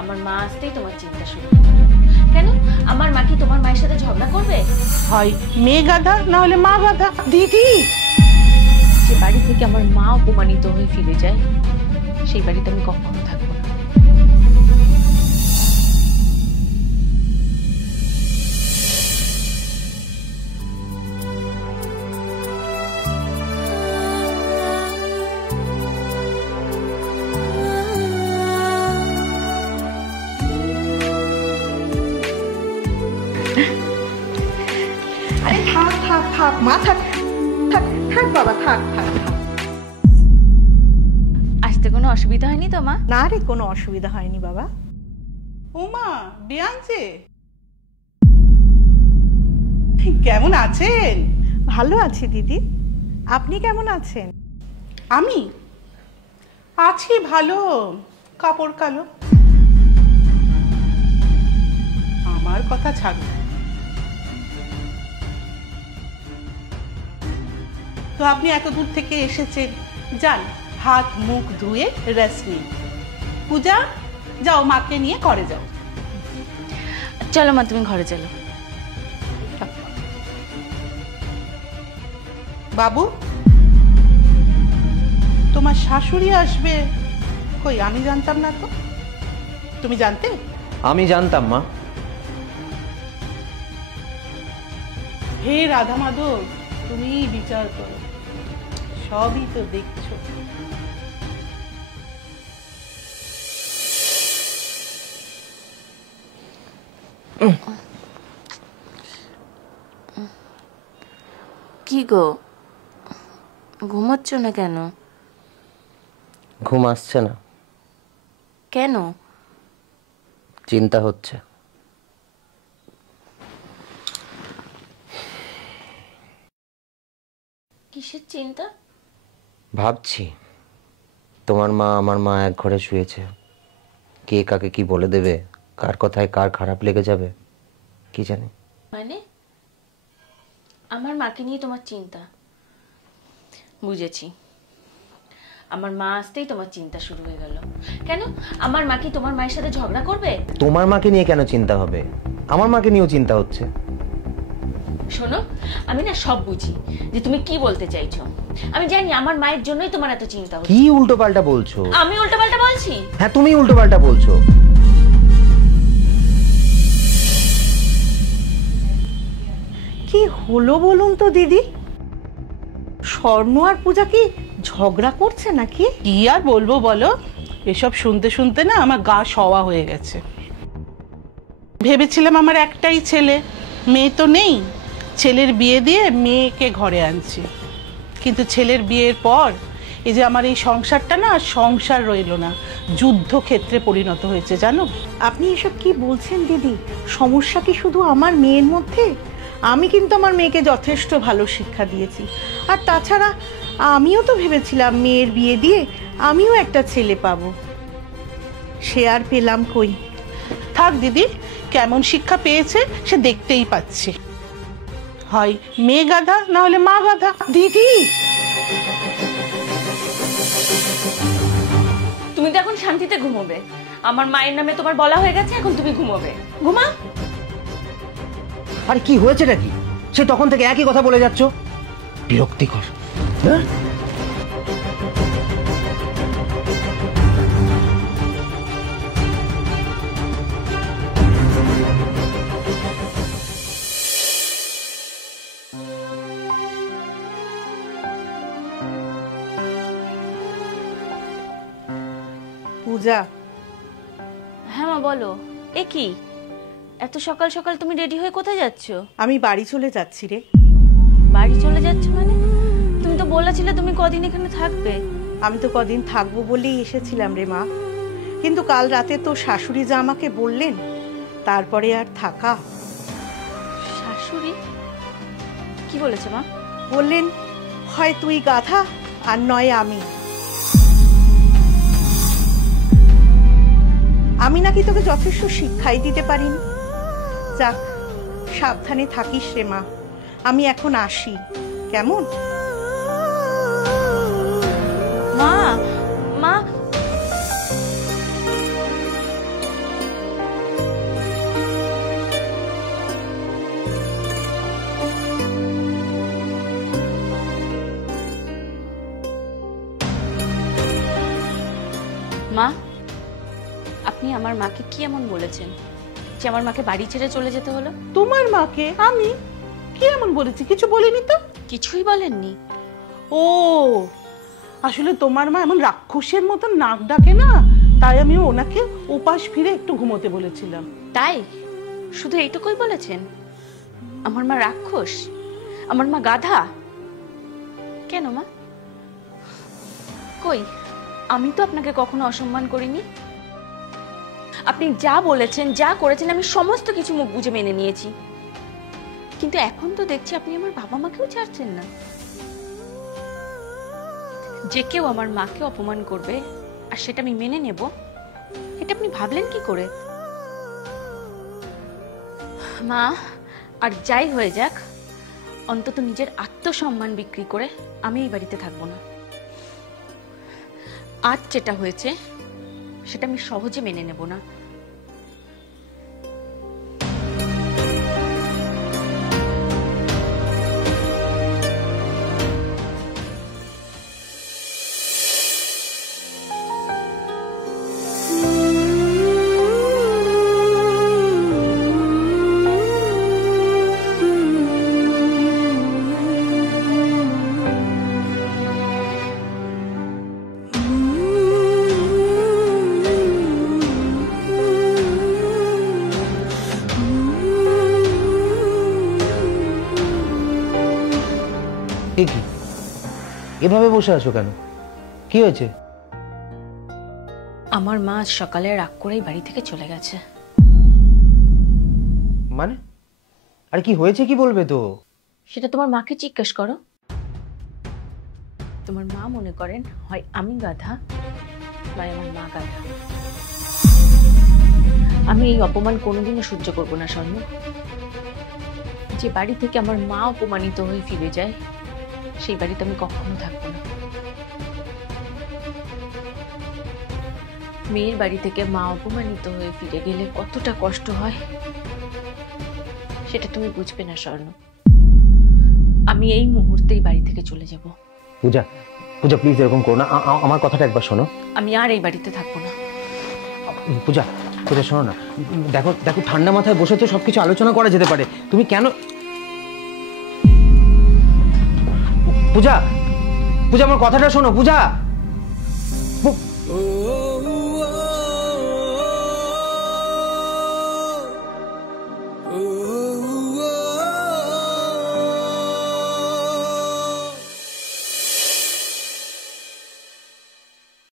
আমার মা আসতেই তোমার চিন্তা শুরু। কেন আমার মা কি তোমার মায়ের সাথে ঝগড়া করবে? হয় মেয়ে গাধা না হলে মা গাধা। দিদি, যে বাড়ি থেকে আমার মা অপমানিত হয়ে ফিরে যায় সেই বাড়িতে আমি কখনো থাকবো না। আরে থাক থাক থাক মা, থাক থাক থাক বাবা, থাক থাক। আসতে কোনো অসুবিধা হয়নি তো মা? না রে, কোনো অসুবিধা হয়নি বাবা। ওমা বিয়াঞ্চে, কেমন আছেন? ভালো আছি দিদি, আপনি কেমন আছেন? আমি আছি ভালো, কাপড় কালো। আমার কথা ছাড়ো তো, আপনি এত দূর থেকে এসেছেন, যান হাত মুখ ধুয়ে রেস্ট নিন। পূজা, যাও মাকে নিয়ে ঘরে যাও। চলো মা, তুমি ঘরে চলো। বাবু, তোমার শাশুড়ি আসবে কই? আমি জানতাম না তো। তুমি জানতে? আমি জানতাম মা। হে রাধা মাধব, তুমি বিচার করো, সবই তো দেখছো। কি গো, ঘুমাচ্ছ না কেন? ঘুম আসছে না। কেন? চিন্তা হচ্ছে। কিসের চিন্তা? ভাবছি তোমার মা আমার মা এক ঘরে শুয়েছে, কে কাকে কি বলে দেবে, কার কথায় কার খারাপ লেগে যাবে কি জানি। মানে আমার মাকে নিয়ে তোমার চিন্তা? বুঝেছি, আমার মা আসতেই তোমার চিন্তা শুরু হয়ে গেল। কেন আমার মা কি তোমার মায়ের সাথে ঝগড়া করবে? তোমার মাকে নিয়ে কেন চিন্তা হবে, আমার মাকে নিয়েও চিন্তা হচ্ছে। শোনো, আমি না সব বুঝি যে তুমি কি বলতে চাইছো। আমি জানি আমার মায়ের জন্যই তোমার এত চিন্তা হচ্ছে। কি উল্টো পাল্টা বলছো? আমি উল্টো পাল্টা বলছি? হ্যাঁ, তুমি উল্টো পাল্টা বলছো। কি হলো বলুন তো দিদি, স্বর্ণ আর পূজা কি ঝগড়া করছে নাকি? কি আর বলবো বলো, এসব শুনতে শুনতে না আমার গা সওয়া হয়ে গেছে। ভেবেছিলাম আমার একটাই ছেলে, মেয়ে তো নেই, ছেলের বিয়ে দিয়ে মেয়েকে ঘরে আনছি। কিন্তু ছেলের বিয়ের পর এই যে আমার এই সংসারটা না সংসার রইল না, যুদ্ধক্ষেত্রে পরিণত হয়েছে জানো। আপনি এসব কি বলছেন দিদি? সমস্যা কি শুধু আমার মেয়ের মধ্যে? আমি কিন্তু আমার মেয়েকে যথেষ্ট ভালো শিক্ষা দিয়েছি, আর তাছাড়া আমিও তো ভেবেছিলাম মেয়ের বিয়ে দিয়ে আমিও একটা ছেলে পাবো, সে আর পেলাম কই। থাক দিদি, কেমন শিক্ষা পেয়েছে সে দেখতেই পাচ্ছি, হয় মেয়ে গাধা না হলে মা গাধা। দিদি, তুমি তো এখন শান্তিতে ঘুমোবে। আমার মায়ের নামে তোমার বলা হয়ে গেছে, এখন তুমি ঘুমোবে। ঘুমা। আরে কি হয়েছেটা কি? সে তখন থেকে একই কথা বলে যাচ্ছ, বিরক্তিকর। হ্যাঁ, পূজা। হ্যাঁ মা বলো। এ কি এত সকাল সকাল তুমি রেডি হয়ে কোথায় যাচ্ছ? আমি বাড়ি চলে যাচ্ছি রে। বাড়ি চলে যাচ্ছ মানে? তুমি তো বলেছিলে তুমি কদিন এখানে থাকবে। আমি তো কদিন থাকবো বলেই এসেছিলাম রে মা, কিন্তু কাল রাতে তো শাশুড়ি যা আমাকে বললেন, তারপরে আর থাকা। শাশুড়ি কি বলেছে মা? বললেন হয় তুই গাধা আর নয় আমি। আমি নাকি তোকে যথেষ্ট শিক্ষাই দিতে পারিনি। যাক, সাবধানে থাকিস রে মা, আমি এখন আসি, কেমন? মা, মা, আপনি আমার মাকে কি এমন বলেছেন যে আমার মাকে বাড়ি ছেড়ে চলে যেতে হলো? তোমার মাকে আমি কি এমন বলেছি? কিছু বলিনি তো। কিছুই বলেননি? ও, আসলে তোমার মা এমন রাক্ষসের মতন নাক ডাকে না, তাই আমি ওনাকে উপাস ফিরে একটু ঘুমোতে বলেছিলাম। তাই শুধু এইটুকুই বলেছেন? আমার মা রাক্ষস? আমার মা গাধা? কেন মা? কই, আমি তো আপনাকে কখনো অসম্মান করিনি। আপনি যা বলেছেন, যা করেছেন, আমি সমস্ত কিছু মুখ বুজে মেনে নিয়েছি। কিন্তু এখন তো দেখছি আপনি আমার বাবা মাকেও ছাড়ছেন না। যে কেউ আমার মাকে অপমান করবে আর সেটা আমি মেনে নেব, এটা আপনি ভাবলেন কি করে? মা, আর যাই হয়ে যাক, অন্তত নিজের আত্মসম্মান বিক্রি করে আমি এই বাড়িতে থাকবো না। আজ যেটা হয়েছে সেটা আমি সহজে মেনে নেব না। এ কি, এভাবে বসে আছো কেন? কি হয়েছে? আমার মা আজ সকালে রাগ করেই বাড়ি থেকে চলে গেছে। মানে? আর কি হয়েছে কি বলবে তো? সেটা তোমার মাকে জিজ্ঞেস করো। তোমার মা মনে করেন হয় আমি গাধা, নয় আমার মা গাধা। আমি এই অপমান কোনোদিনও সহ্য করবো না স্বর্ণ। যে বাড়ি থেকে আমার মা অপমানিত হয়ে ফিরে যায়, সেই বাড়িতে আমি কখনো থাকবো না। মেয়ের বাড়ি থেকে মা অপমানিত হয়ে ফিরে গেলে কতটা কষ্ট হয় সেটা তুমি বুঝবে না স্বর্ণ। আমি এই মুহূর্তেই বাড়ি থেকে চলে যাব। পূজা, পূজা প্লিজ এরকম করো না, আমার কথাটা একবার শোনো। আমি আর এই বাড়িতে থাকবো না। পূজা, পূজা শোনো না, দেখো দেখো ঠান্ডা মাথায় বসে তো সবকিছু আলোচনা করা যেতে পারে। তুমি কেন? পূজা, পূজা আমার কথাটা শোনো। পূজা।